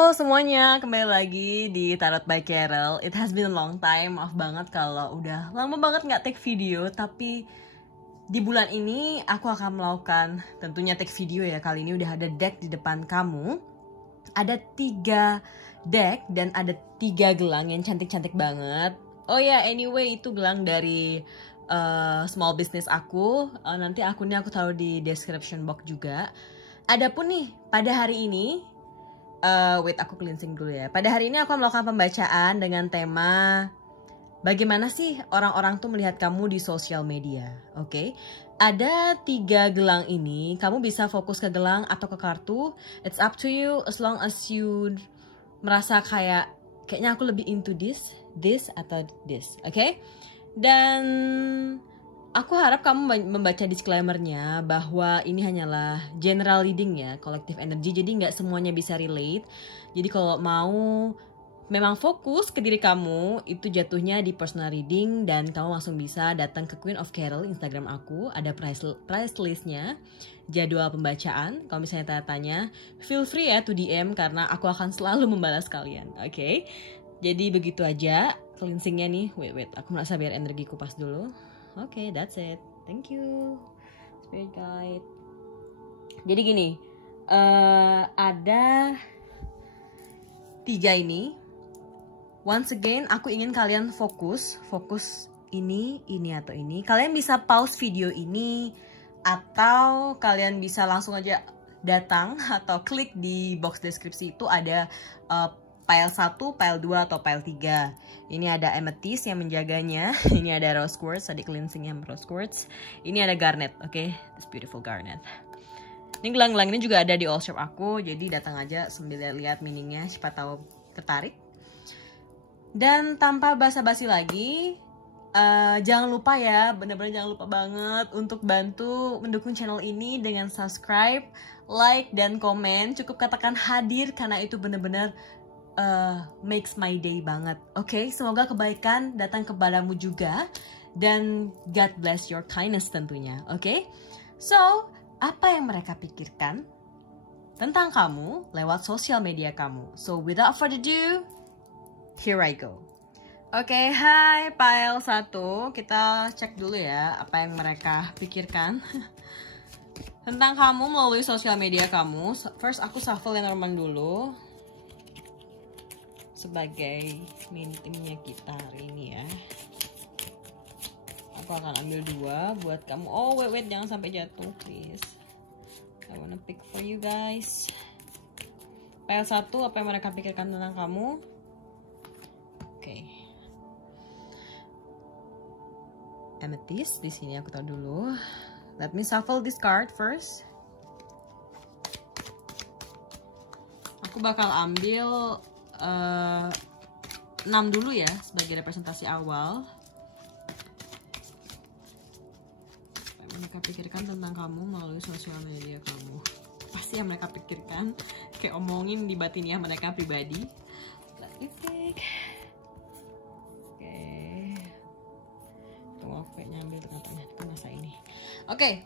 Halo semuanya, kembali lagi di Tarot by Carol. It has been a long time, maaf banget kalau udah lama banget nggak take video. Tapi di bulan ini aku akan melakukan tentunya take video ya. Kali ini udah ada deck di depan kamu. Ada 3 deck dan ada 3 gelang yang cantik-cantik banget. Oh ya, anyway itu gelang dari small business aku. Nanti akunnya aku taruh di description box juga. Adapun nih, pada hari ini wait, aku cleansing dulu ya. Pada hari ini aku melakukan pembacaan dengan tema bagaimana sih orang-orang tuh melihat kamu di sosial media. Oke, ada 3 gelang ini. Kamu bisa fokus ke gelang atau ke kartu. It's up to you as long as you merasa kayaknya aku lebih into this atau this. Oke? Dan aku harap kamu membaca disclaimer-nya bahwa ini hanyalah general reading ya, collective energy. Jadi nggak semuanya bisa relate. Jadi kalau mau memang fokus ke diri kamu, itu jatuhnya di personal reading. Dan kamu langsung bisa datang ke Queen of Carol Instagram aku. Ada price list-nya, jadwal pembacaan. Kalau misalnya tanya-tanya, feel free ya to DM karena aku akan selalu membalas kalian. Oke? Jadi begitu aja cleansing-nya nih. Wait, aku merasa biar energiku pas dulu. Oke, that's it. Thank you, Spirit Guide. Jadi gini, ada 3 ini. Once again, aku ingin kalian fokus ini atau ini. Kalian bisa pause video ini atau kalian bisa langsung aja datang atau klik di box deskripsi itu ada pile 1, pile 2, atau pile 3. Ini ada amethyst yang menjaganya. Ini ada rose quartz, tadi cleansing yang rose quartz. Ini ada garnet, oke? This beautiful garnet. Ini gelang-gelang ini juga ada di all shop aku, jadi datang aja sambil lihat meaningnya, siapa tahu tertarik. Dan tanpa basa-basi lagi, jangan lupa ya, bener-bener jangan lupa banget untuk bantu mendukung channel ini dengan subscribe, like, dan komen. Cukup katakan hadir karena itu bener-bener makes my day banget. Oke, semoga kebaikan datang kepadamu juga dan God bless your kindness tentunya. Oke, so apa yang mereka pikirkan tentang kamu lewat sosial media kamu? So without further ado, here I go. Oke, hai pile 1, kita cek dulu ya apa yang mereka pikirkan tentang kamu melalui sosial media kamu. First aku shuffle yang normal dulu sebagai main timnya kita hari ini ya. Aku akan ambil 2 buat kamu. Oh wait, jangan sampai jatuh please. I wanna pick for you guys. Pile 1, apa yang mereka pikirkan tentang kamu? Oke. Amethyst di sini aku taruh dulu. Let me shuffle this card first. Aku bakal ambil 6 dulu ya sebagai representasi awal. Apa yang mereka pikirkan tentang kamu melalui sosial media kamu? Pasti yang mereka pikirkan kayak omongin di batiniah mereka pribadi. Let me think. Oke. Tunggu aku kayak nyambil tengah-tengah ke masa ini. Oke.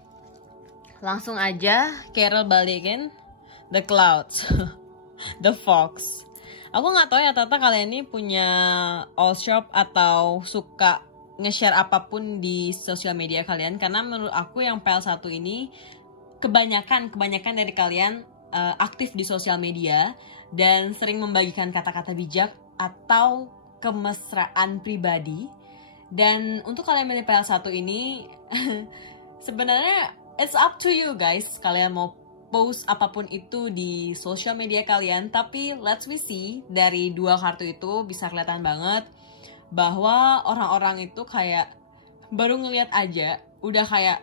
Langsung aja Carol balikin the clouds. The fox. Aku nggak tahu ya Tata kalian ini punya all shop atau suka nge-share apapun di sosial media kalian, karena menurut aku yang pile 1 ini kebanyakan dari kalian aktif di sosial media dan sering membagikan kata-kata bijak atau kemesraan pribadi. Dan untuk kalian milih pile 1 ini sebenarnya it's up to you guys, kalian mau post apapun itu di social media kalian. Tapi let's we see, dari 2 kartu itu bisa kelihatan banget bahwa orang-orang itu kayak baru ngeliat aja udah kayak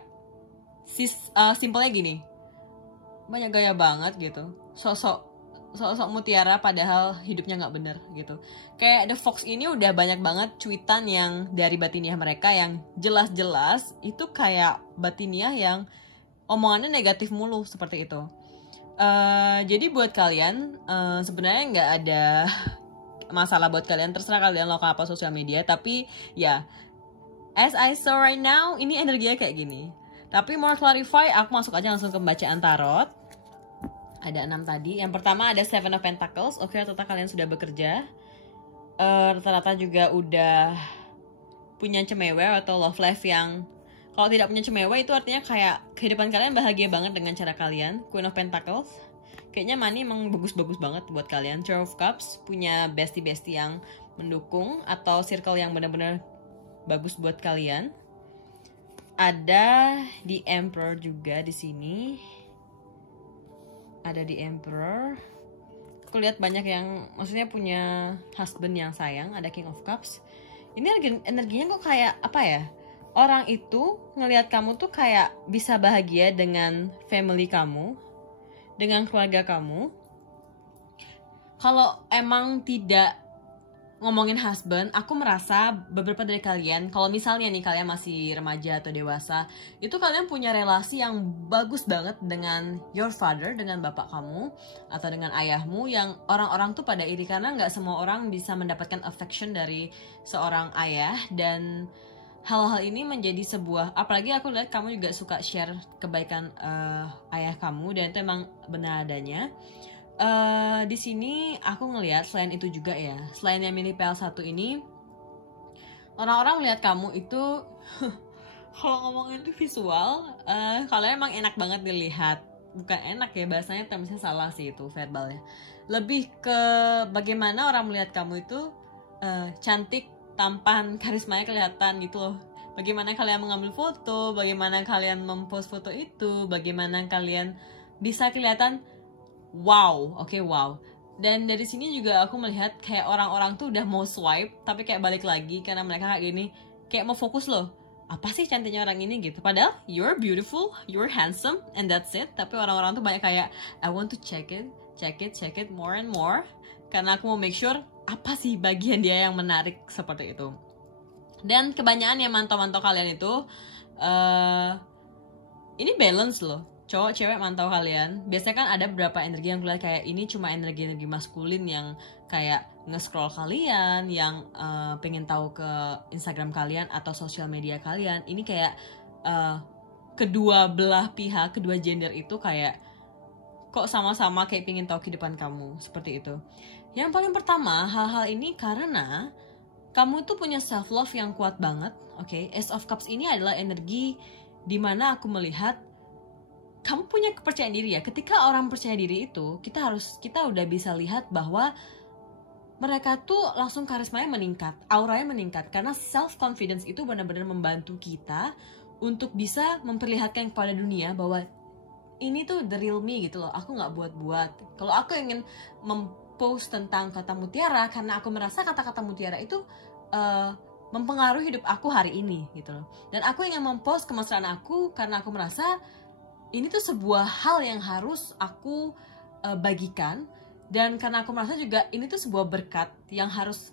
simpelnya gini, banyak gaya banget gitu, sosok mutiara padahal hidupnya nggak bener gitu. Kayak The Fox ini udah banyak banget cuitan yang dari batiniah mereka yang jelas-jelas itu kayak batiniah yang omongannya negatif mulu seperti itu. Jadi buat kalian sebenarnya nggak ada masalah buat kalian, terserah kalian lakukan apa sosial media. Tapi ya, as I saw right now, ini energinya kayak gini. Tapi more clarify, aku masuk aja langsung ke pembacaan tarot. Ada 6 tadi. Yang pertama ada Seven of Pentacles. Oke, rata-rata kalian sudah bekerja. Rata-rata juga udah punya cemewe atau love life yang, kalau tidak punya cemewe itu artinya kayak kehidupan kalian bahagia banget dengan cara kalian. Queen of Pentacles, kayaknya money emang bagus-bagus banget buat kalian. Two of Cups, punya bestie-bestie yang mendukung atau circle yang benar-benar bagus buat kalian. Ada The Emperor juga di sini. Ada The Emperor. Aku lihat banyak yang maksudnya punya husband yang sayang. Ada King of Cups. Ini energinya kok kayak apa ya? Orang itu ngelihat kamu tuh kayak bisa bahagia dengan family kamu, dengan keluarga kamu. Kalau emang tidak ngomongin husband, aku merasa beberapa dari kalian, kalau misalnya nih kalian masih remaja atau dewasa, itu kalian punya relasi yang bagus banget dengan your father, dengan bapak kamu atau dengan ayahmu, yang orang-orang tuh pada iri karena nggak semua orang bisa mendapatkan affection dari seorang ayah. Dan hal-hal ini menjadi sebuah, apalagi aku lihat kamu juga suka share kebaikan ayah kamu, dan itu emang benar adanya. Di sini aku ngelihat selain itu juga ya, selain yang milih PL1 ini, orang-orang melihat kamu itu kalau ngomongin itu visual, kalau emang enak banget dilihat, bukan enak ya bahasanya, tapi misalnya salah sih itu verbalnya, lebih ke bagaimana orang melihat kamu itu cantik, tampan, karismanya kelihatan gitu loh. Bagaimana kalian mengambil foto, bagaimana kalian mempost foto itu, bagaimana kalian bisa kelihatan wow, oke, wow. Dan dari sini juga aku melihat kayak orang-orang tuh udah mau swipe, tapi kayak balik lagi karena mereka kayak gini, kayak mau fokus loh. Apa sih cantiknya orang ini gitu. Padahal you're beautiful, you're handsome, and that's it. Tapi orang-orang tuh banyak kayak I want to check it more and more. Karena aku mau make sure apa sih bagian dia yang menarik seperti itu. Dan kebanyakan yang mantau-mantau kalian itu ini balance loh. Cowok cewek mantau kalian. Biasanya kan ada beberapa energi yang kulihat kayak ini cuma energi-energi maskulin yang kayak nge-scroll kalian, yang pengen tahu ke Instagram kalian atau sosial media kalian. Ini kayak kedua belah pihak, kedua gender itu kayak kok sama-sama kayak pengen tahu kehidupan kamu, seperti itu. Yang paling pertama, hal-hal ini karena kamu tuh punya self love yang kuat banget. Oke, Ace of Cups ini adalah energi dimana aku melihat kamu punya kepercayaan diri ya. Ketika orang percaya diri itu, kita udah bisa lihat bahwa mereka tuh langsung karismanya meningkat, auranya meningkat, karena self confidence itu benar-benar membantu kita untuk bisa memperlihatkan kepada dunia bahwa ini tuh the real me gitu loh. Aku nggak buat-buat. Kalau aku ingin mempost tentang kata mutiara, karena aku merasa kata-kata mutiara itu mempengaruhi hidup aku hari ini gitu loh. Dan aku ingin mempost kemesraan aku karena aku merasa ini tuh sebuah hal yang harus aku bagikan, dan karena aku merasa juga ini tuh sebuah berkat yang harus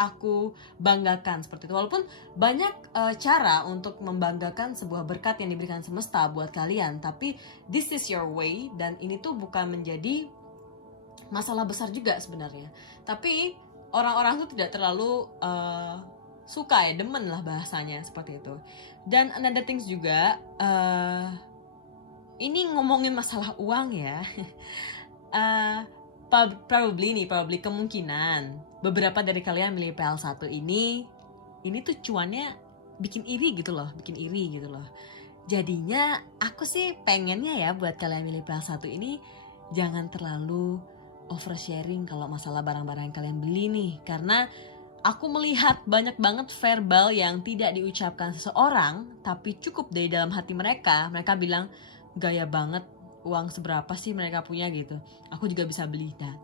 aku banggakan seperti itu. Walaupun banyak cara untuk membanggakan sebuah berkat yang diberikan semesta buat kalian, tapi this is your way, dan ini tuh bukan menjadi masalah besar juga sebenarnya. Tapi orang-orang tuh tidak terlalu suka ya, demen lah bahasanya seperti itu. Dan another things juga, ini ngomongin masalah uang ya. Probably kemungkinan beberapa dari kalian milih PL1 ini tuh cuannya bikin iri gitu loh. Jadinya aku sih pengennya ya buat kalian milih PL1 ini jangan terlalu oversharing kalau masalah barang-barang yang kalian beli nih. Karena aku melihat banyak banget verbal yang tidak diucapkan seseorang, tapi cukup dari dalam hati mereka. Mereka bilang, gaya banget, uang seberapa sih mereka punya gitu, aku juga bisa beli. Dan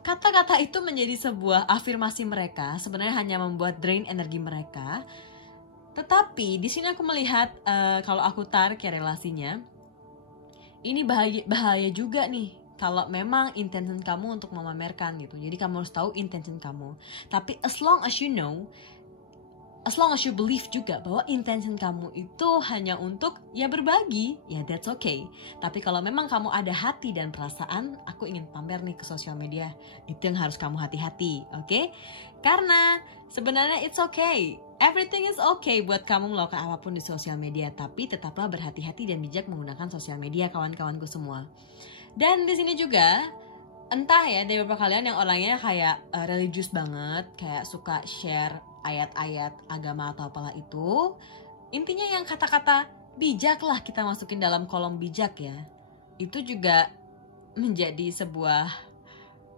kata-kata itu menjadi sebuah afirmasi mereka, sebenarnya hanya membuat drain energi mereka. Tetapi di sini aku melihat kalau aku tarik ya relasinya, ini bahaya juga nih kalau memang intention kamu untuk memamerkan gitu. Jadi kamu harus tahu intention kamu. Tapi as long as you know, as long as you believe juga bahwa intention kamu itu hanya untuk ya berbagi, ya that's okay. Tapi kalau memang kamu ada hati dan perasaan, aku ingin pamer nih ke sosial media, itu yang harus kamu hati-hati, oke? Karena sebenarnya it's okay, everything is okay buat kamu melakukan apapun di sosial media, tapi tetaplah berhati-hati dan bijak menggunakan sosial media, kawan-kawanku semua. Dan di sini juga entah ya dari beberapa kalian yang orangnya kayak religius banget, kayak suka share ayat-ayat agama atau apalah itu. Intinya yang kata-kata bijak lah kita masukin dalam kolom bijak ya. Itu juga menjadi sebuah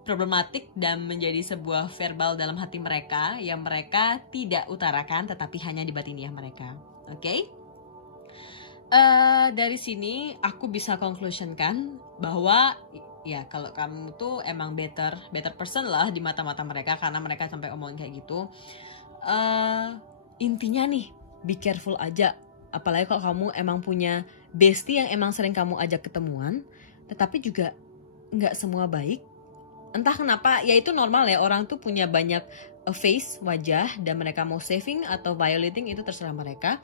problematik dan menjadi sebuah verbal dalam hati mereka yang mereka tidak utarakan tetapi hanya di batiniah mereka. Oke? Dari sini aku bisa conclusionkan bahwa ya kalau kamu tuh emang better person lah di mata-mata mereka karena mereka sampai omongin kayak gitu. Intinya nih, be careful aja. Apalagi kalau kamu emang punya bestie yang emang sering kamu ajak ketemuan, tetapi juga nggak semua baik. Entah kenapa, ya itu normal ya, orang tuh punya banyak face, wajah, dan mereka mau saving atau violating itu terserah mereka.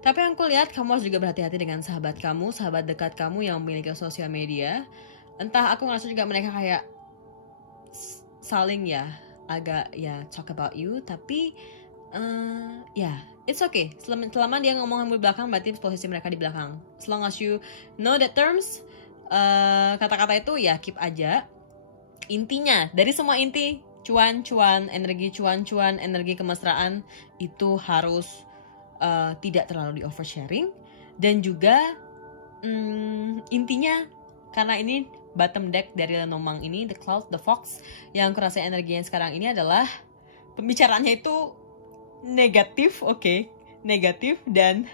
Tapi yang aku lihat, kamu harus juga berhati-hati dengan sahabat kamu, sahabat dekat kamu yang memiliki sosial media. Entah aku ngerasa juga mereka kayak saling ya, agak ya talk about you, tapi ya it's okay. Selama dia ngomong di belakang, berarti posisi mereka di belakang. As long as you know the terms, kata-kata itu ya keep aja. Intinya, dari semua inti, cuan-cuan, energi kemesraan itu harus tidak terlalu di oversharing. Dan juga intinya, karena ini bottom deck dari Lenormand ini, The Cloud, The Fox, yang aku rasa energi yang sekarang ini adalah pembicaraannya itu negatif, negatif dan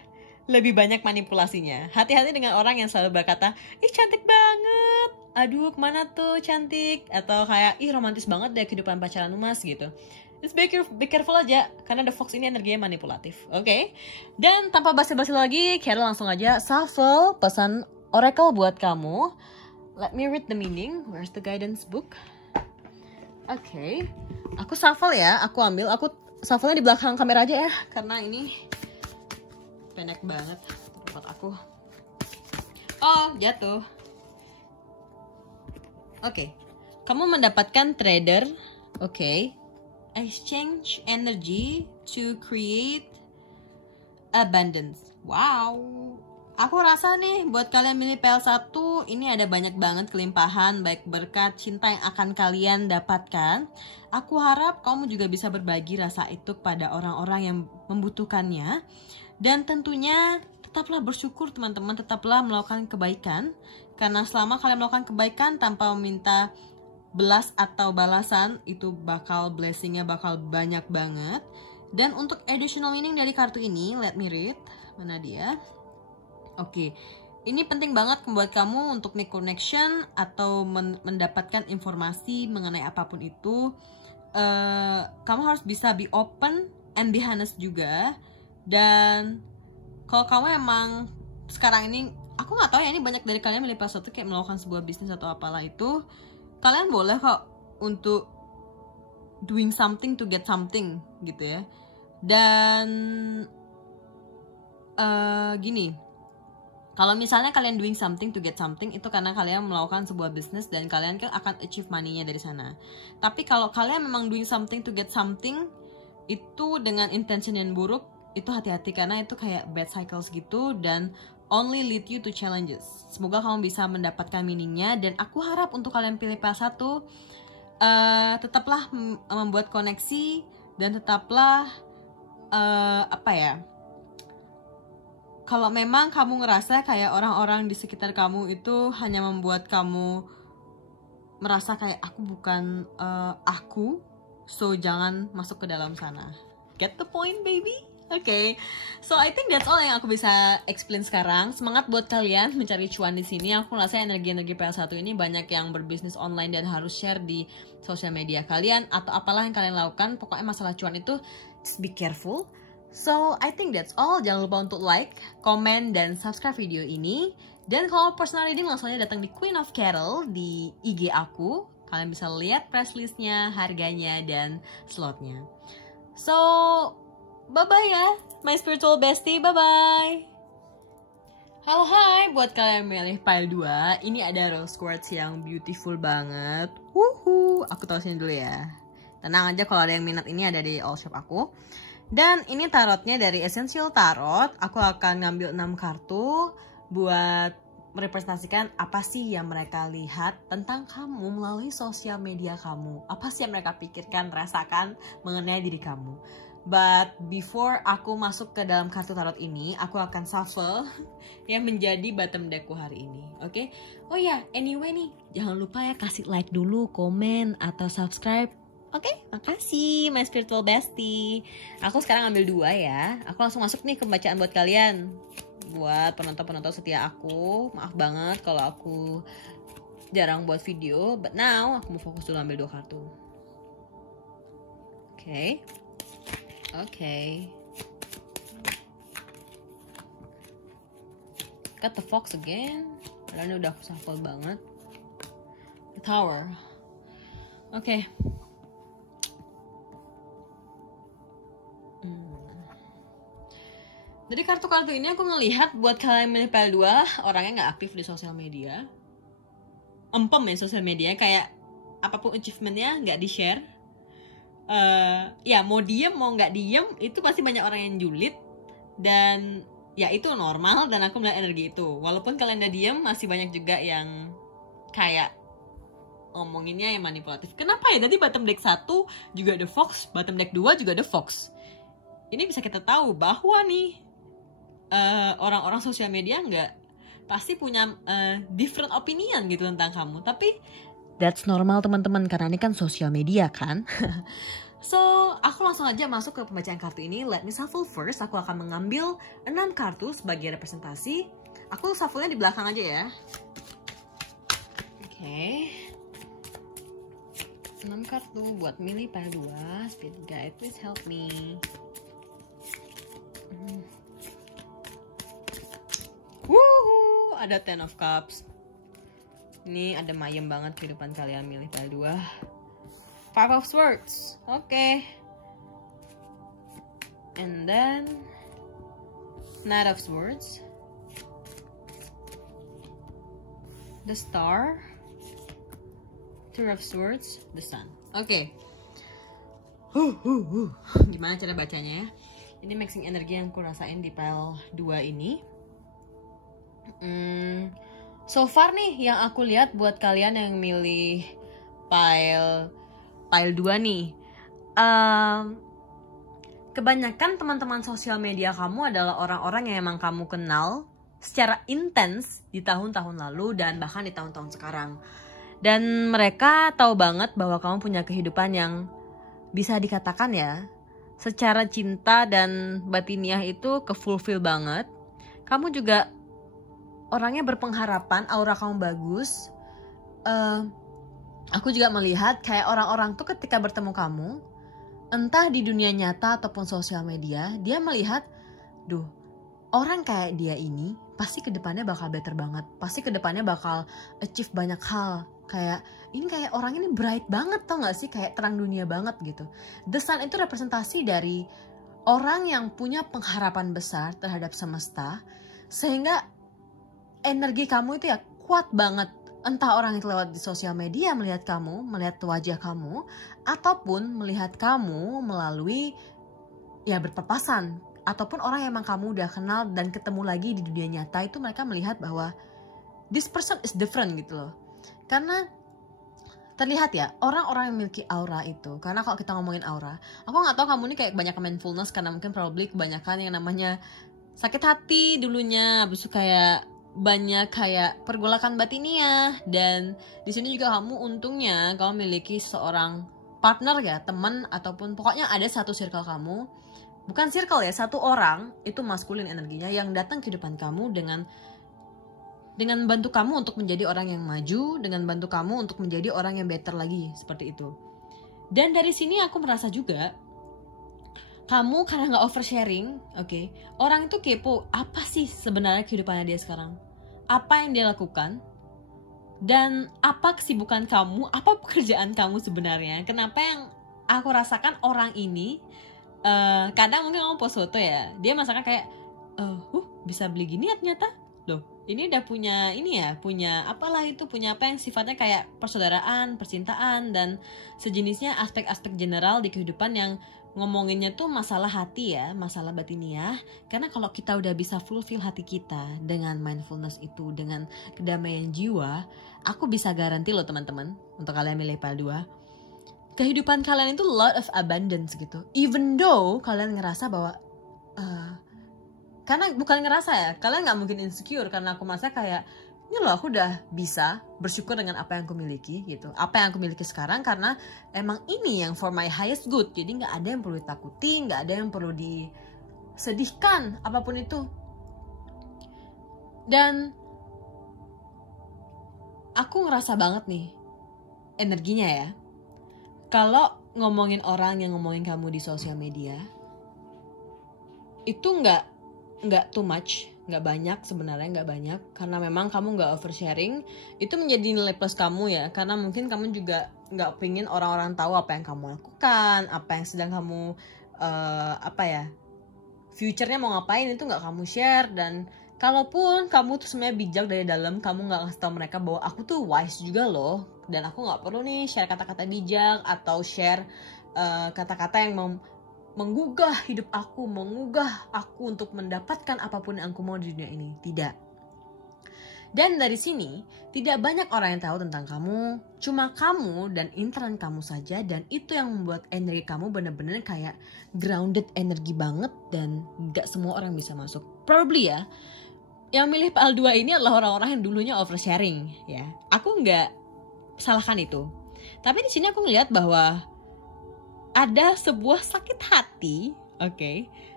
lebih banyak manipulasinya. Hati-hati dengan orang yang selalu berkata, ih cantik banget, aduh kemana tuh cantik, atau kayak ih romantis banget deh kehidupan pacaran mas gitu. Just be careful aja, karena The Fox ini energinya manipulatif, oke? Dan tanpa basi-basi lagi, Carol langsung aja shuffle pesan oracle buat kamu. Let me read the meaning. Where's the guidance book? Oke, aku shuffle ya, aku shuffle-nya di belakang kamera aja ya, karena ini pendek banget buat aku. Oh, jatuh. Oke. Kamu mendapatkan trader. Oke. Exchange energy to create abundance. Wow. Aku rasa nih buat kalian milih PL1 ini ada banyak banget kelimpahan, baik berkat cinta yang akan kalian dapatkan. Aku harap kamu juga bisa berbagi rasa itu kepada orang-orang yang membutuhkannya. Dan tentunya tetaplah bersyukur teman-teman, tetaplah melakukan kebaikan. Karena selama kalian melakukan kebaikan tanpa meminta belas atau balasan, itu bakal blessingnya bakal banyak banget. Dan untuk additional meaning dari kartu ini, let me read. Mana dia? Oke, ini penting banget buat kamu untuk make connection atau mendapatkan informasi mengenai apapun itu. Kamu harus bisa be open and be honest juga. Dan kalau kamu emang sekarang ini, aku nggak tahu ya, ini banyak dari kalian milih pas satu kayak melakukan sebuah bisnis atau apalah itu, kalian boleh kok untuk doing something to get something gitu ya. Dan gini, kalau misalnya kalian doing something to get something, itu karena kalian melakukan sebuah bisnis dan kalian kan akan achieve money-nya dari sana. Tapi kalau kalian memang doing something to get something, itu dengan intention yang buruk, itu hati-hati karena itu kayak bad cycles gitu dan only lead you to challenges. Semoga kamu bisa mendapatkan meaningnya, dan aku harap untuk kalian pilih PL1, tetaplah membuat koneksi dan tetaplah kalau memang kamu ngerasa kayak orang-orang di sekitar kamu itu hanya membuat kamu merasa kayak aku bukan aku, so jangan masuk ke dalam sana. Get the point, baby? Oke, so I think that's all yang aku bisa explain sekarang. Semangat buat kalian mencari cuan di sini. Aku rasa energi-energi PL1 ini banyak yang berbisnis online dan harus share di sosial media kalian atau apalah yang kalian lakukan. Pokoknya masalah cuan itu just be careful. So I think that's all. Jangan lupa untuk like, comment, dan subscribe video ini. Dan kalau personal reading langsung aja datang di Queen of Carol di IG aku. Kalian bisa lihat press listnya, harganya, dan slotnya. So bye-bye ya, my spiritual bestie, bye-bye. Halo, hai, buat kalian yang milih pile 2, ini ada rose quartz yang beautiful banget. Wuhu, aku taruhin dulu ya. Tenang aja, kalau ada yang minat ini ada di all shop aku. Dan ini tarotnya dari Essential Tarot. Aku akan ngambil 6 kartu buat merepresentasikan apa sih yang mereka lihat tentang kamu melalui sosial media kamu. Apa sih yang mereka pikirkan, rasakan mengenai diri kamu. But before aku masuk ke dalam kartu tarot ini, aku akan shuffle yang menjadi bottom deckku hari ini. Oke? Oh ya, anyway nih, jangan lupa ya kasih like dulu, komen, atau subscribe. Oke, makasih my spiritual bestie. Aku sekarang ambil 2 ya. Aku langsung masuk nih ke bacaan buat kalian. Buat penonton-penonton setia aku, maaf banget kalau aku jarang buat video, but now aku mau fokus dulu ambil 2 kartu. Oke. Got the fox again. Padahal ini udah aku shuffle banget. The Tower. Oke. Dari kartu-kartu ini aku ngelihat buat kalian milih PL2 orangnya nggak aktif di sosial media. Empem ya sosial media, kayak apapun achievementnya nggak di-share. Ya mau diem mau nggak diem itu pasti banyak orang yang julid. Dan ya itu normal dan aku melihat energi itu. Walaupun kalian udah diem masih banyak juga yang kayak ngomonginnya yang manipulatif. Kenapa ya? Tadi bottom deck 1 juga ada fox, bottom deck 2 juga ada fox. Ini bisa kita tahu bahwa nih orang-orang sosial media nggak pasti punya different opinion gitu tentang kamu. Tapi that's normal teman-teman, karena ini kan sosial media kan. So, aku langsung aja masuk ke pembacaan kartu ini. Let me shuffle first. Aku akan mengambil 6 kartu sebagai representasi. Aku shuffle-nya di belakang aja ya. Oke. 6 kartu buat milih PL2. Spirit guide, please help me. Wuhu, ada 10 of cups. Ini ada mayem banget kehidupan kalian milih PL2. 5 of swords. Oke. And then Knight of swords. The star. Two of swords. The sun. Oke. Gimana cara bacanya ya? Ini mixing energi yang aku rasain di PL2 ini. So far nih yang aku lihat buat kalian yang milih pile 2 nih, kebanyakan teman-teman sosial media kamu adalah orang-orang yang emang kamu kenal secara intens di tahun-tahun lalu dan bahkan di tahun-tahun sekarang. Dan mereka tahu banget bahwa kamu punya kehidupan yang bisa dikatakan ya, secara cinta dan batiniah itu ke-fulfill banget. Kamu juga orangnya berpengharapan, aura kamu bagus. Aku juga melihat kayak orang-orang tuh ketika bertemu kamu, entah di dunia nyata ataupun sosial media, dia melihat, duh, orang kayak dia ini pasti kedepannya bakal better banget. Pasti kedepannya bakal achieve banyak hal. Kayak, ini kayak orang ini bright banget, tau gak sih? Kayak terang dunia banget gitu. The Sun itu representasi dari orang yang punya pengharapan besar terhadap semesta, sehingga energi kamu itu ya kuat banget. Entah orang yang lewat di sosial media melihat kamu, melihat wajah kamu, ataupun melihat kamu melalui ya berpapasan, ataupun orang yang emang kamu udah kenal dan ketemu lagi di dunia nyata, itu mereka melihat bahwa this person is different gitu loh. Karena terlihat ya orang-orang yang memiliki aura itu. Karena kalau kita ngomongin aura, aku nggak tahu kamu ini kayak banyak mindfulness karena mungkin probably kebanyakan yang namanya sakit hati dulunya, habis itu kayak banyak kayak pergolakan batiniah. Dan di sini juga kamu untungnya kamu memiliki seorang partner ya, teman, ataupun pokoknya ada satu circle kamu, bukan circle ya, satu orang itu maskulin energinya yang datang ke kehidupan kamu dengan bantu kamu untuk menjadi orang yang maju, dengan bantu kamu untuk menjadi orang yang better lagi, seperti itu. Dan dari sini aku merasa juga kamu karena nggak oversharing, oke, orang itu kepo apa sih sebenarnya kehidupannya dia sekarang, apa yang dia lakukan, dan apa kesibukan kamu, apa pekerjaan kamu sebenarnya. Kenapa yang aku rasakan orang ini, kadang mungkin kamu post foto ya, dia masakan kayak, bisa beli gini ya ternyata, loh ini udah punya ini ya, punya apalah itu, punya apa yang sifatnya kayak persaudaraan, percintaan, dan sejenisnya, aspek-aspek general di kehidupan yang ngomonginnya tuh masalah hati ya, masalah batiniah. Karena kalau kita udah bisa fulfill hati kita dengan mindfulness itu, dengan kedamaian jiwa, aku bisa garanti loh teman-teman, untuk kalian milih PL2, kehidupan kalian itu lot of abundance gitu. Even though kalian ngerasa bahwa karena bukan ngerasa ya, kalian nggak mungkin insecure karena aku merasa kayak ini loh aku udah bisa bersyukur dengan apa yang aku miliki gitu, apa yang aku miliki sekarang, karena emang ini yang for my highest good. Jadi nggak ada yang perlu ditakuti, nggak ada yang perlu disedihkan apapun itu. Dan aku ngerasa banget nih energinya ya, kalau ngomongin orang yang ngomongin kamu di sosial media itu nggak too much, nggak banyak sebenarnya, nggak banyak, karena memang kamu nggak oversharing. Itu menjadi nilai plus kamu ya, karena mungkin kamu juga nggak pingin orang-orang tahu apa yang kamu lakukan, apa yang sedang kamu future-nya mau ngapain, itu nggak kamu share. Dan kalaupun kamu tuh sebenarnya bijak dari dalam, kamu nggak kasih tahu mereka bahwa aku tuh wise juga loh, dan aku nggak perlu nih share kata-kata bijak atau share kata-kata yang menggugah hidup aku, mengugah aku untuk mendapatkan apapun yang aku mau di dunia ini. Tidak. Dan dari sini, tidak banyak orang yang tahu tentang kamu, cuma kamu dan internet kamu saja. Dan itu yang membuat energi kamu benar-benar kayak grounded energi banget, dan gak semua orang bisa masuk. Probably ya, yang milih PL2 ini adalah orang-orang yang dulunya oversharing ya. Aku gak salahkan itu. Tapi di sini aku ngeliat bahwa ada sebuah sakit hati, oke.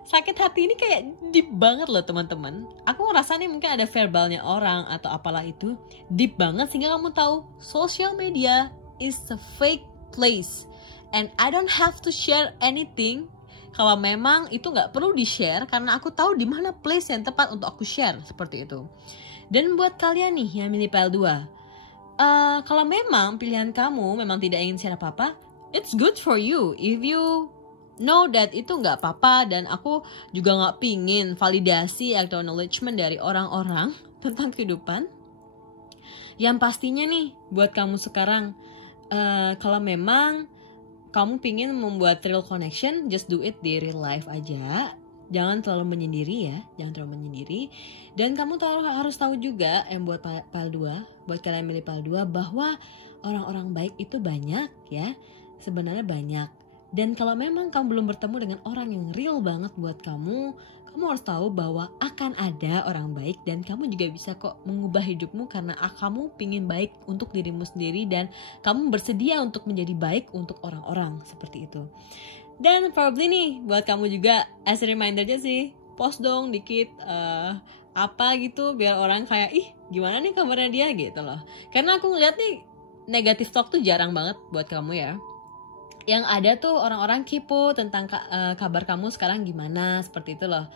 Sakit hati ini kayak deep banget loh teman-teman. Aku ngerasa nih mungkin ada verbalnya orang atau apalah itu, deep banget sehingga kamu tahu social media is a fake place. And I don't have to share anything kalau memang itu nggak perlu di-share, karena aku tahu di mana place yang tepat untuk aku share, seperti itu. Dan buat kalian nih yang milih PL2, kalau memang pilihan kamu memang tidak ingin share apa-apa, it's good for you if you know that itu nggak apa-apa. Dan aku juga nggak pingin validasi atau acknowledgement dari orang-orang tentang kehidupan. Yang pastinya nih buat kamu sekarang, kalau memang kamu pingin membuat real connection, just do it di real life aja. Jangan terlalu menyendiri ya, jangan terlalu menyendiri. Dan kamu harus tahu juga yang buat PL2, buat kalian milih PL2, bahwa orang-orang baik itu banyak ya. Sebenarnya banyak. Dan kalau memang kamu belum bertemu dengan orang yang real banget buat kamu harus tahu bahwa akan ada orang baik, dan kamu juga bisa kok mengubah hidupmu karena kamu pingin baik untuk dirimu sendiri, dan kamu bersedia untuk menjadi baik untuk orang-orang, seperti itu. Dan probably nih buat kamu juga as a reminder aja sih, post dong dikit apa gitu, biar orang kayak ih gimana nih kabarnya dia gitu loh. Karena aku ngeliat nih negative talk tuh jarang banget buat kamu ya. Yang ada tuh orang-orang kepo tentang kabar kamu sekarang gimana, seperti itu loh.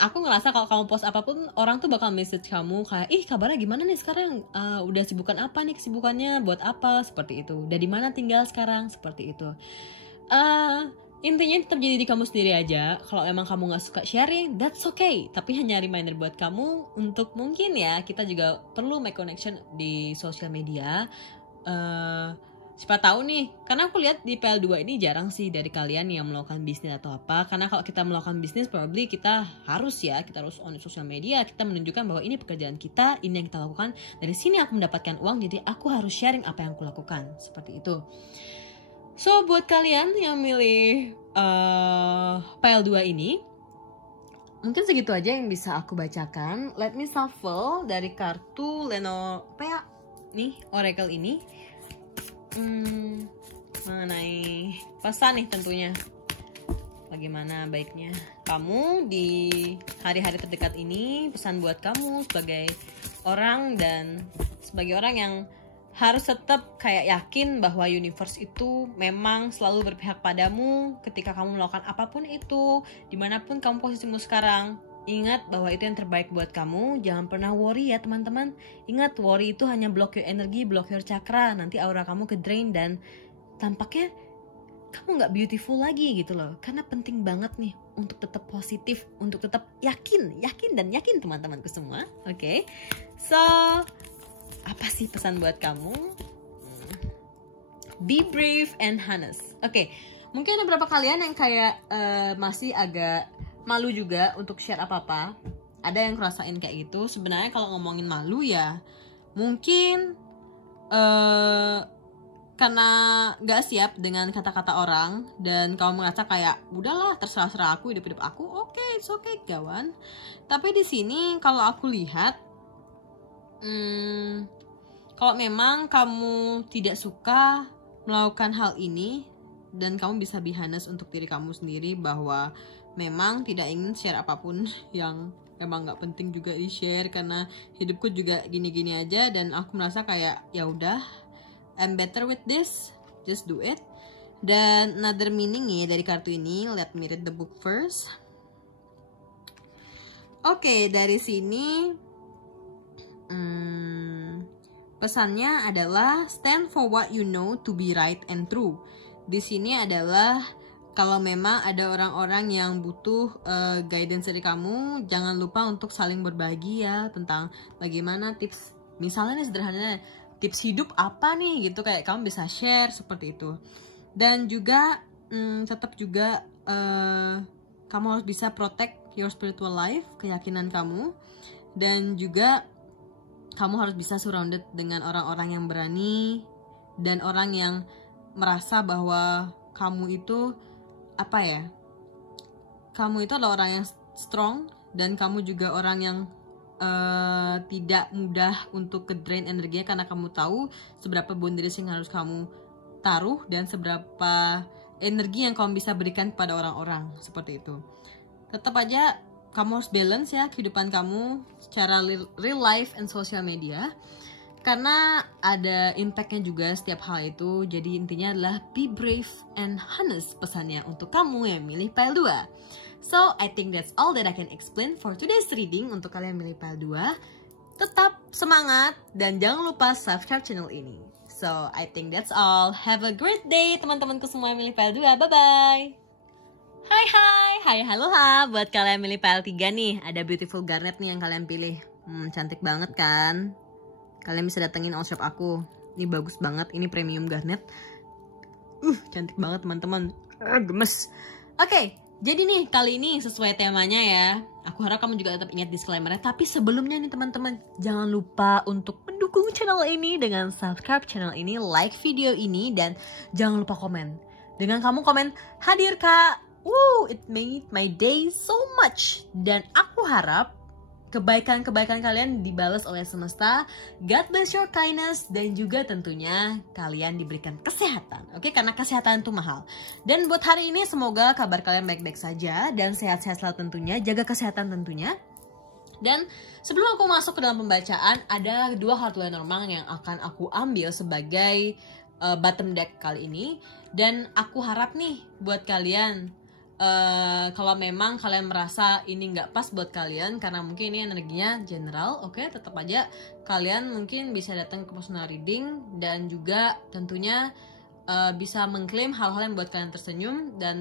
Aku ngerasa kalau kamu post apapun, orang tuh bakal message kamu kayak ih kabarnya gimana nih sekarang, udah sibukan apa nih, kesibukannya buat apa, seperti itu. Udah di mana tinggal sekarang, seperti itu. Intinya tetap jadi diri kamu sendiri aja. Kalau emang kamu nggak suka sharing, that's okay. Tapi hanya reminder buat kamu untuk mungkin ya, kita juga perlu make connection di sosial media. Siapa tahu nih, karena aku lihat di PL2 ini jarang sih dari kalian yang melakukan bisnis atau apa. Karena kalau kita melakukan bisnis, probably kita harus on sosial media, kita menunjukkan bahwa ini pekerjaan kita, ini yang kita lakukan, dari sini aku mendapatkan uang, jadi aku harus sharing apa yang aku lakukan, seperti itu. So buat kalian yang milih PL2 ini, mungkin segitu aja yang bisa aku bacakan. Let me shuffle dari kartu Lenormand nih, Oracle ini. Mengenai pesan nih tentunya, bagaimana baiknya kamu di hari-hari terdekat ini. Pesan buat kamu sebagai orang, dan sebagai orang yang harus tetap kayak yakin bahwa universe itu memang selalu berpihak padamu ketika kamu melakukan apapun itu, dimanapun kamu posisimu sekarang. Ingat bahwa itu yang terbaik buat kamu. Jangan pernah worry ya teman-teman. Ingat, worry itu hanya block your energi, block your chakra. Nanti aura kamu ke drain dan tampaknya kamu gak beautiful lagi gitu loh. Karena penting banget nih untuk tetap positif, untuk tetap yakin teman-temanku semua. Oke. So, apa sih pesan buat kamu? Be brave and honest. Oke. Mungkin ada beberapa kalian yang kayak masih agak malu juga untuk share apa-apa. Ada yang ngerasain kayak gitu. Sebenarnya kalau ngomongin malu ya mungkin karena gak siap dengan kata-kata orang dan kamu merasa kayak udahlah terserah aku, hidup aku, oke, it's okay kawan. Tapi di sini kalau aku lihat, kalau memang kamu tidak suka melakukan hal ini dan kamu bisa be honest untuk diri kamu sendiri bahwa memang tidak ingin share apapun yang emang nggak penting juga di share karena hidupku juga gini-gini aja dan aku merasa kayak ya udah I'm better with this, just do it. Dan another meaning ya dari kartu ini, let me read the book first. Oke, dari sini pesannya adalah stand for what you know to be right and true. Di sini adalah kalau memang ada orang-orang yang butuh guidance dari kamu, jangan lupa untuk saling berbagi ya tentang bagaimana tips. Misalnya nih sederhananya, tips hidup apa nih gitu, kayak kamu bisa share seperti itu. Dan juga tetap juga kamu harus bisa protect your spiritual life, keyakinan kamu. Dan juga kamu harus bisa surrounded dengan orang-orang yang berani dan orang yang merasa bahwa kamu itu apa ya, kamu itu adalah orang yang strong dan kamu juga orang yang tidak mudah untuk ke drain energinya karena kamu tahu seberapa boundaries yang harus kamu taruh dan seberapa energi yang kamu bisa berikan kepada orang-orang seperti itu. Tetap aja kamu harus balance ya kehidupan kamu secara real life and social media karena ada impactnya juga setiap hal itu. Jadi intinya adalah be brave and honest pesannya untuk kamu yang milih pile 2. So, I think that's all that I can explain for today's reading untuk kalian milih pile 2. Tetap semangat dan jangan lupa subscribe channel ini. So, I think that's all. Have a great day teman-temanku semua yang milih pile 2. Bye-bye. Hai, halo ha. Buat kalian milih pile 3 nih, ada beautiful garnet nih yang kalian pilih. Cantik banget kan? Kalian bisa datengin all shop aku. Ini bagus banget, ini premium garnet. Cantik banget teman-teman. Gemes. Oke. Jadi nih, kali ini sesuai temanya ya. Aku harap kamu juga tetap ingat disclaimer-nya. Tapi sebelumnya nih teman-teman, jangan lupa untuk mendukung channel ini dengan subscribe channel ini, like video ini, dan jangan lupa komen. Dengan kamu komen, hadir kak, it made my day so much. Dan aku harap kebaikan-kebaikan kalian dibalas oleh semesta. God bless your kindness. Dan juga tentunya kalian diberikan kesehatan. Oke, karena kesehatan itu mahal. Dan buat hari ini semoga kabar kalian baik-baik saja. Dan sehat-sehat selalu tentunya. Jaga kesehatan tentunya. Dan sebelum aku masuk ke dalam pembacaan, ada 2 kartu Lenormand yang akan aku ambil sebagai bottom deck kali ini. Dan aku harap nih buat kalian, kalau memang kalian merasa ini nggak pas buat kalian karena mungkin ini energinya general, oke, tetap aja kalian mungkin bisa datang ke personal reading dan juga tentunya bisa mengklaim hal-hal yang buat kalian tersenyum. Dan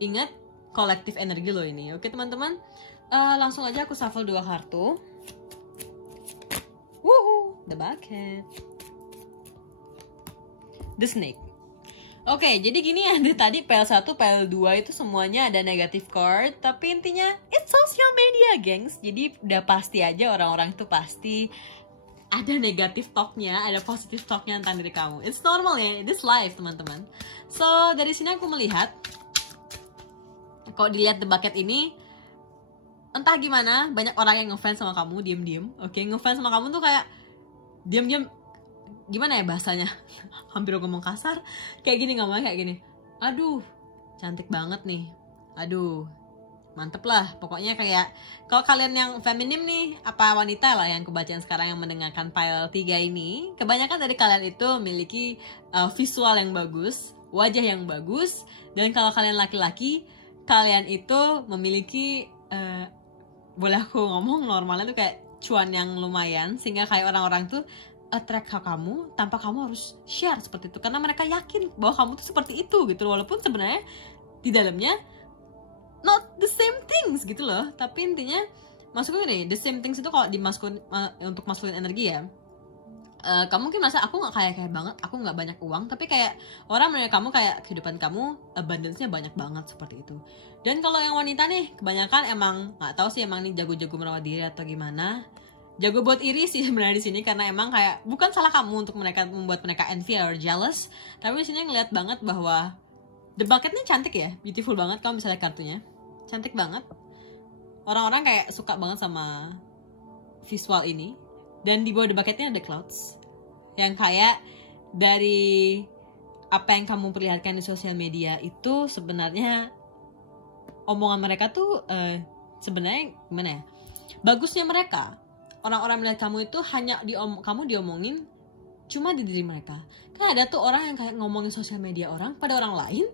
ingat kolektif energi loh ini, oke teman-teman. Langsung aja aku shuffle 2 kartu. Woohoo, the bucket, the snake. Oke, jadi gini ya, tadi PL1, PL2 itu semuanya ada negative card. Tapi intinya, it's social media, gengs. Jadi udah pasti aja orang-orang itu pasti ada negative talknya, ada positive talknya tentang diri kamu. It's normal ya, this life teman-teman. So, dari sini aku melihat, kalau dilihat the bucket ini, entah gimana, banyak orang yang ngefans sama kamu, diem-diem. Oke, ngefans sama kamu tuh kayak diem-diem. Gimana ya bahasanya? Hampir ngomong kasar. Kayak gini, ngomongnya kayak gini. Aduh, cantik banget nih. Aduh, mantep lah. Pokoknya kayak, kalau kalian yang feminim nih, apa wanita lah yang kebacaan sekarang yang mendengarkan pile 3 ini, kebanyakan dari kalian itu memiliki visual yang bagus, wajah yang bagus. Dan kalau kalian laki-laki, kalian itu memiliki, boleh aku ngomong normalnya tuh kayak cuan yang lumayan. Sehingga kayak orang-orang tuh attract ke kamu tanpa kamu harus share seperti itu, karena mereka yakin bahwa kamu tuh seperti itu gitu, walaupun sebenarnya di dalamnya not the same things gitu loh. Tapi intinya maksudku nih, the same things itu kalau di maskulin, untuk maskulin energi ya, kamu mungkin merasa aku nggak kaya banget, aku nggak banyak uang, tapi kayak orang menilai kamu kayak kehidupan kamu abundance-nya banyak banget seperti itu. Dan kalau yang wanita nih, kebanyakan emang nggak tahu sih emang nih jago-jago merawat diri atau gimana, jago buat iri sih sebenarnya di sini, karena emang kayak bukan salah kamu untuk mereka membuat mereka envy or jealous, tapi di sini ngeliat banget bahwa The Bucket nih cantik ya, beautiful banget, kamu bisa lihat kartunya, cantik banget. Orang-orang kayak suka banget sama visual ini. Dan di bawah The Bucket-nya ada clouds, yang kayak dari apa yang kamu perlihatkan di sosial media itu sebenarnya omongan mereka tuh sebenarnya gimana ya? Bagusnya mereka, orang-orang melihat kamu itu hanya kamu diomongin cuma di diri mereka. Kan ada tuh orang yang kayak ngomongin sosial media orang pada orang lain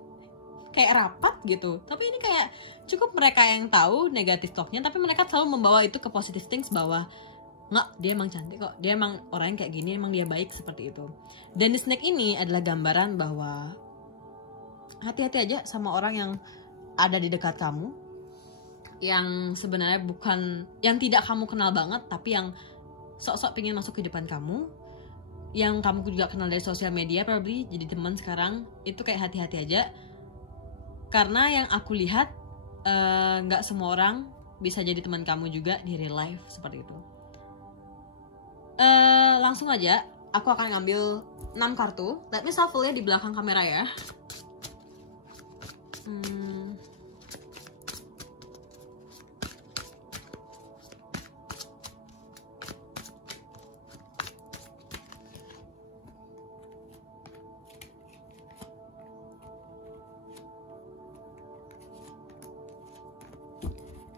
kayak rapat gitu. Tapi ini kayak cukup mereka yang tahu negatif talknya, tapi mereka selalu membawa itu ke positive things, bahwa nggak, dia emang cantik kok, dia emang orang yang kayak gini, emang dia baik, seperti itu. Dan di snake ini adalah gambaran bahwa hati-hati aja sama orang yang ada di dekat kamu, yang sebenarnya bukan, yang tidak kamu kenal banget, tapi yang sok-sok pengen masuk ke depan kamu, yang kamu juga kenal dari sosial media probably, jadi teman sekarang. Itu kayak hati-hati aja, karena yang aku lihat nggak semua orang bisa jadi teman kamu juga di real life, seperti itu. Langsung aja aku akan ngambil 6 kartu. Let me shuffle ya di belakang kamera ya.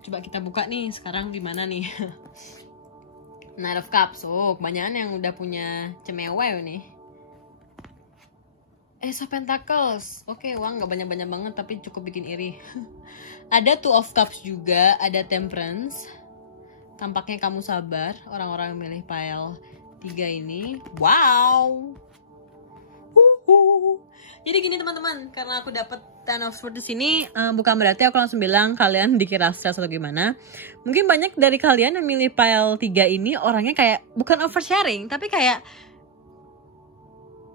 Coba kita buka nih sekarang di mana nih? Knight of Cups. Oh, kebanyakan yang udah punya cemewe nih. Ace of Pentacles. Oke, uang gak banyak-banyak banget, tapi cukup bikin iri. Ada Two of Cups juga, ada Temperance. Tampaknya kamu sabar, orang-orang yang milih pile 3 ini. Wow. Jadi gini teman-teman, karena aku dapat Ten of Swords di sini, bukan berarti aku langsung bilang kalian dikira stres atau gimana. Mungkin banyak dari kalian yang milih pile 3 ini orangnya kayak bukan oversharing, tapi kayak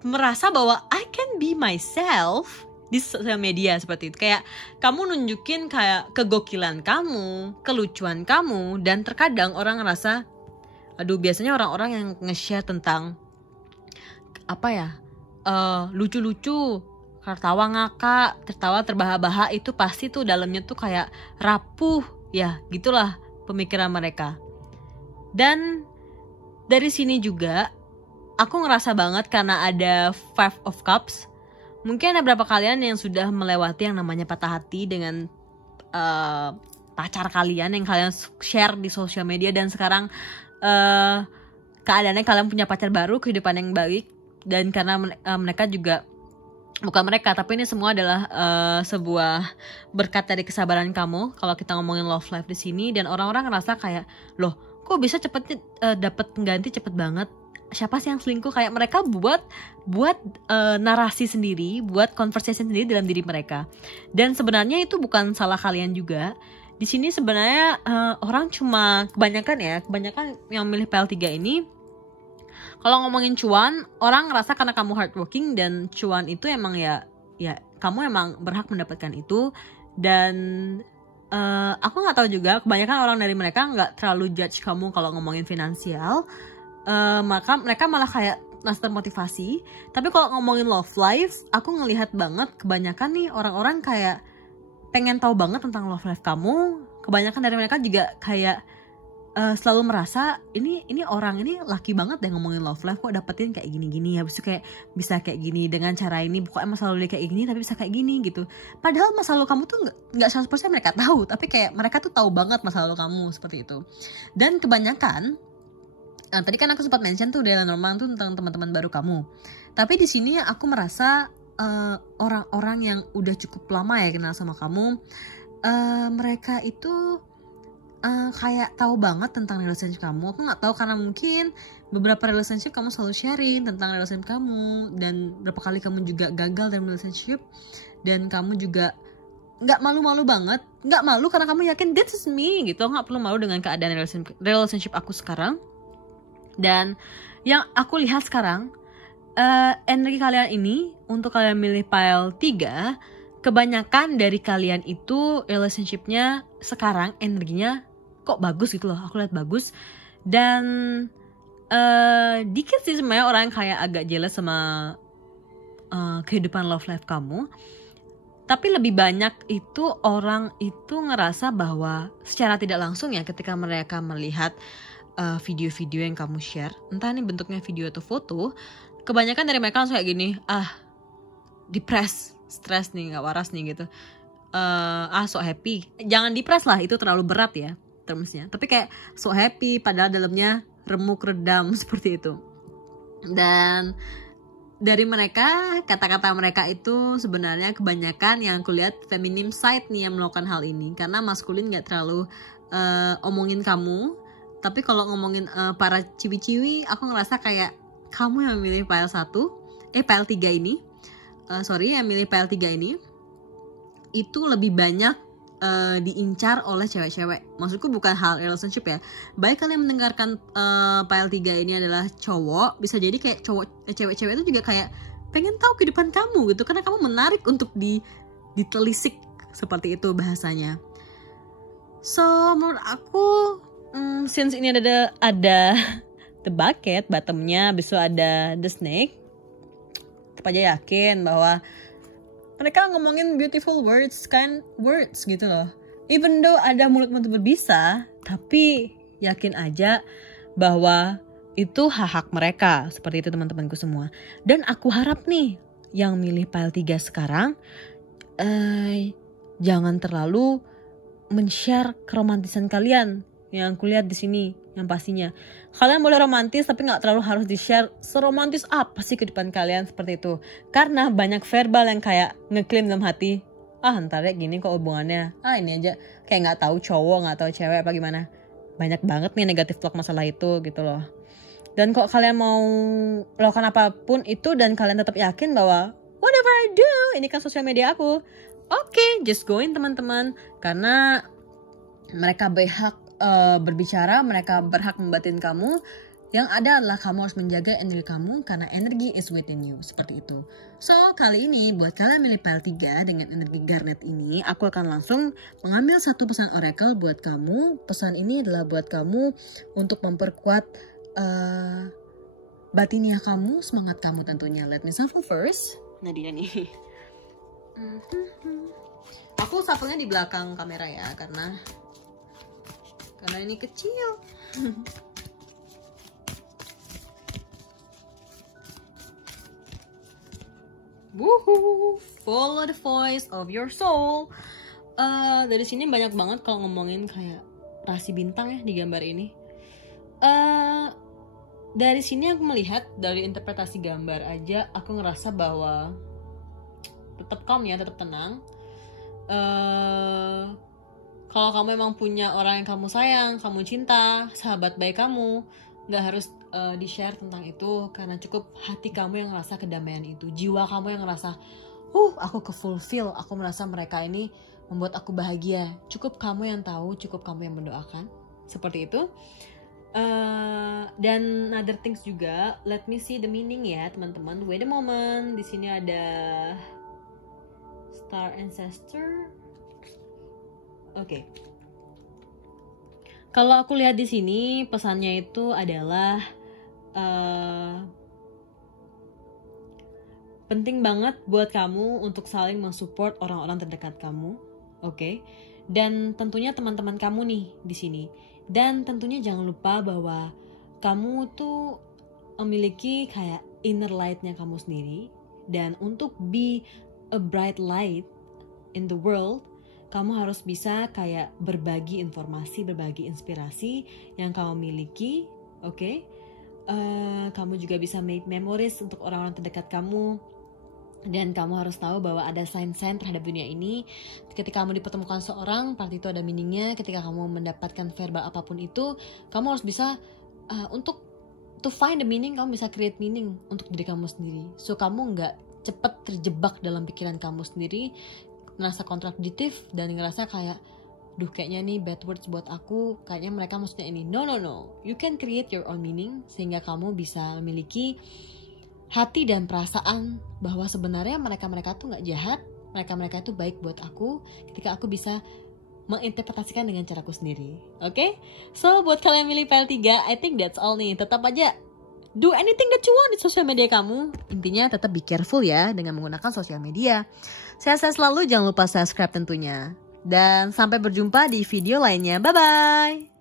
merasa bahwa I can be myself di sosial media, seperti itu. Kayak kamu nunjukin kayak kegokilan kamu, kelucuan kamu, dan terkadang orang ngerasa, aduh, biasanya orang-orang yang nge-share tentang apa ya, lucu-lucu, tertawa ngakak, tertawa terbahak-bahak, itu pasti tuh dalamnya tuh kayak rapuh, ya gitulah pemikiran mereka. Dan dari sini juga aku ngerasa banget karena ada Five of Cups. Mungkin ada beberapa kalian yang sudah melewati yang namanya patah hati dengan pacar kalian yang kalian share di sosial media, dan sekarang keadaannya kalian punya pacar baru, kehidupan yang baik. Dan karena mereka juga, bukan mereka, tapi ini semua adalah sebuah berkat dari kesabaran kamu. Kalau kita ngomongin love life di sini, dan orang-orang ngerasa kayak, loh, kok bisa cepet dapat pengganti cepet banget? Siapa sih yang selingkuh? Kayak mereka buat narasi sendiri, buat conversation sendiri dalam diri mereka. Dan sebenarnya itu bukan salah kalian juga. Di sini sebenarnya orang cuma kebanyakan yang milih PL3 ini. Kalau ngomongin cuan, orang ngerasa karena kamu hardworking dan cuan itu emang ya kamu emang berhak mendapatkan itu. Dan aku nggak tahu juga, kebanyakan orang dari mereka nggak terlalu judge kamu kalau ngomongin finansial, maka mereka malah kayak merasa termotivasi. Tapi kalau ngomongin love life, aku ngelihat banget kebanyakan nih orang-orang kayak pengen tahu banget tentang love life kamu. Kebanyakan dari mereka juga kayak selalu merasa ini orang ini laki banget deh ngomongin love life, kok dapetin kayak gini-gini, habis itu kayak bisa kayak gini dengan cara ini, pokoknya masa lalu dia kayak gini tapi bisa kayak gini gitu. Padahal masa lalu kamu tuh nggak 100% mereka tahu, tapi kayak mereka tuh tahu banget masa lalu kamu, seperti itu. Dan kebanyakan tadi kan aku sempat mention tuh dalam normal tuh tentang teman-teman baru kamu. Tapi di sini aku merasa orang-orang yang udah cukup lama ya kenal sama kamu, mereka itu kayak tahu banget tentang relationship kamu. Aku nggak tahu karena mungkin beberapa relationship kamu selalu sharing tentang relationship kamu, dan berapa kali kamu juga gagal dalam relationship, dan kamu juga nggak malu-malu banget, nggak malu karena kamu yakin this is me gitu, nggak perlu malu dengan keadaan relationship aku sekarang. Dan yang aku lihat sekarang, energi kalian ini untuk kalian milih pile 3, kebanyakan dari kalian itu relationship-nya sekarang energinya kok bagus gitu loh. Aku lihat bagus. Dan dikit sih sebenarnya orang yang kayak agak jealous sama kehidupan love life kamu. Tapi lebih banyak itu orang itu ngerasa bahwa secara tidak langsung ya, ketika mereka melihat video-video yang kamu share, entah ini bentuknya video atau foto, kebanyakan dari mereka langsung kayak gini, depressed, stres nih, gak waras nih gitu, so happy. Jangan depressed lah, itu terlalu berat ya termsnya. Tapi kayak so happy padahal dalamnya remuk redam seperti itu. Dan dari mereka, kata-kata mereka itu sebenarnya kebanyakan yang kulihat feminim side nih yang melakukan hal ini. Karena maskulin gak terlalu omongin kamu. Tapi kalau ngomongin para ciwi-ciwi, aku ngerasa kayak kamu yang milih pile 3 ini, yang milih pile 3 ini, itu lebih banyak diincar oleh cewek-cewek. Maksudku bukan hal relationship ya. Baik kalian mendengarkan pile 3 ini adalah cowok, bisa jadi kayak cewek-cewek itu juga kayak pengen tahu kehidupan kamu gitu, karena kamu menarik untuk ditelisik, seperti itu bahasanya. So menurut aku, since ini ada the bucket, bottomnya, besok ada the snake, tetap aja yakin bahwa mereka ngomongin beautiful words gitu loh. Even though ada mulut-mulut berbisa, tapi yakin aja bahwa itu hak-hak mereka. Seperti itu teman-temanku semua. Dan aku harap nih yang milih pile 3 sekarang, jangan terlalu men-share keromantisan kalian. Yang aku lihat di sini, yang pastinya kalian boleh romantis, tapi nggak terlalu harus di-share seromantis apa sih kehidupan kalian, seperti itu. Karena banyak verbal yang kayak ngeklaim dalam hati, ntar ya gini kok hubungannya, ini aja kayak nggak tahu cowok, nggak tahu cewek apa gimana. Banyak banget nih negatif talk masalah itu gitu loh. Dan kok kalian mau melakukan apapun itu dan kalian tetap yakin bahwa whatever I do, ini kan sosial media aku, oke, just go in teman-teman. Karena mereka berhak berbicara, mereka berhak membatin kamu. Yang ada adalah kamu harus menjaga energi kamu, karena energi is within you, seperti itu. So kali ini buat kalian milih pile 3 dengan energi Garnet ini, aku akan langsung mengambil satu pesan oracle buat kamu. Pesan ini adalah buat kamu untuk memperkuat batiniah kamu, semangat kamu tentunya. Let me shuffle first. Nah dia nih. Aku shuffle-nya di belakang kamera ya, karena ini kecil. Woohoo, follow the voice of your soul. Dari sini banyak banget kalau ngomongin kayak rasi bintang ya di gambar ini. Dari sini aku melihat, dari interpretasi gambar aja aku ngerasa bahwa tetap calm ya, tetap tenang. Kalau kamu emang punya orang yang kamu sayang, kamu cinta, sahabat baik kamu, gak harus di-share tentang itu, karena cukup hati kamu yang ngerasa kedamaian itu, jiwa kamu yang ngerasa, aku ke-fulfill, aku merasa mereka ini membuat aku bahagia. Cukup kamu yang tahu, cukup kamu yang mendoakan, seperti itu. Dan other things juga, let me see the meaning ya teman-teman. Wait a moment, di sini ada Star Ancestor. Oke. Kalau aku lihat di sini pesannya itu adalah penting banget buat kamu untuk saling mensupport orang-orang terdekat kamu, oke? Dan tentunya teman-teman kamu nih di sini. Dan tentunya jangan lupa bahwa kamu tuh memiliki kayak inner light-nya kamu sendiri. Dan untuk be a bright light in the world, kamu harus bisa kayak berbagi informasi, berbagi inspirasi yang kamu miliki, oke? Kamu juga bisa make memories untuk orang-orang terdekat kamu. Dan kamu harus tahu bahwa ada sign-sign terhadap dunia ini. Ketika kamu dipertemukan seorang, pasti itu ada meaningnya. Ketika kamu mendapatkan verbal apapun itu, kamu harus bisa untuk to find the meaning, kamu bisa create meaning untuk diri kamu sendiri. So kamu nggak cepet terjebak dalam pikiran kamu sendiri, ngerasa kontradiktif dan ngerasa kayak duh kayaknya nih bad words buat aku, kayaknya mereka maksudnya ini. No, you can create your own meaning sehingga kamu bisa memiliki hati dan perasaan bahwa sebenarnya mereka tuh gak jahat, mereka itu baik buat aku ketika aku bisa menginterpretasikan dengan caraku sendiri. Oke? So buat kalian milih PL3, I think that's all nih. Tetap aja do anything that you want di sosial media kamu. Intinya tetap be careful ya dengan menggunakan sosial media. Sehat-sehat selalu, jangan lupa subscribe tentunya. Dan sampai berjumpa di video lainnya. Bye-bye!